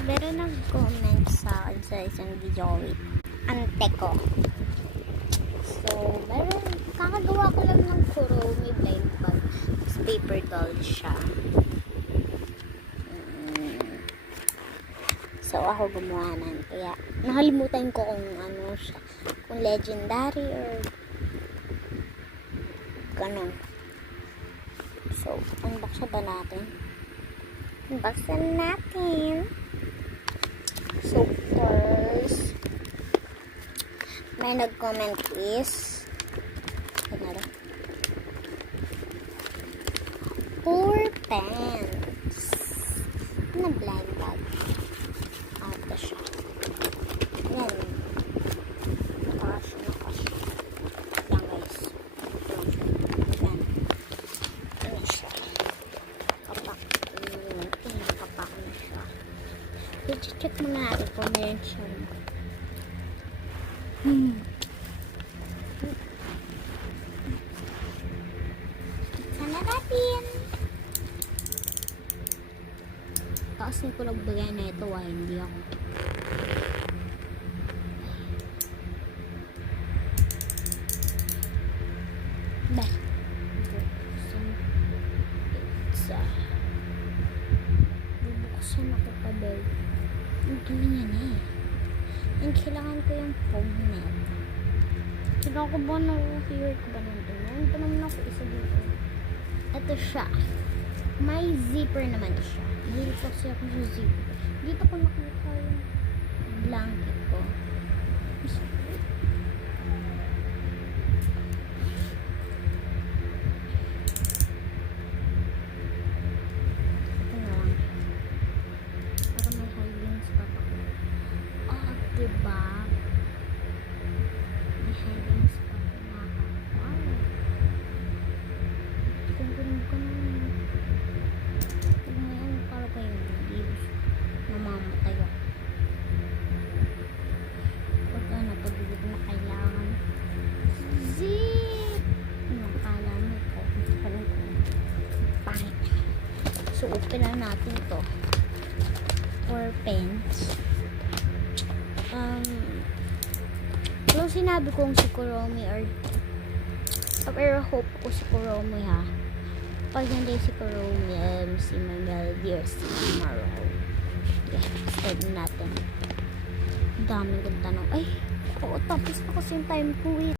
Pero nag-comment sa akin sa isang video, ante ko. So, meron, kakagawa ko lang ng Kuromi blind bag. Tapos paper doll siya. So, ako gumawa nan. Kaya, nakalimutan ko kung ano siya. Kung legendary or ganun. So, unboxan ba natin? Unboxan natin. So, first, may nag-comment is, ano, 4 pens. Ano blind bag? Ito siya. Yan. Nakasya. Yan guys. Yan. Ano siya? Kapak. Kapak na siya. I-check muna natin kung meron siya. Sana natin. Kasi ko nagbigay na ito hindi ako. Bah. Bubuksan ako pa ba? Ang dumi niya na eh. Ang kailangan ko yung foam net. Kailangan ko ba na-hear ko ba nandun? Meron pa naman ako isa dito. Ito siya. May zipper naman siya. Hindi kasi ako sa zipper. Dito ko nakita yung blanket ko. Ito na lang. Para may hiding spot ako. Oh, diba? May hiding spot na ako. Wow. Tingnan ko na. Namamatay ako. Pagka napagod na kailangan. Zip! Nakala mo ko. Pangit. So, open na natin to. 4 pens. Yung sinabi kong si Kuromi pero hope ko si Kuromi ha. Pag hindi si Kuromi, si Magaldi or si Maro. Yeah, start natin. Dami kong tanong. Ay, oo, tapos na kasi yung time ko eh.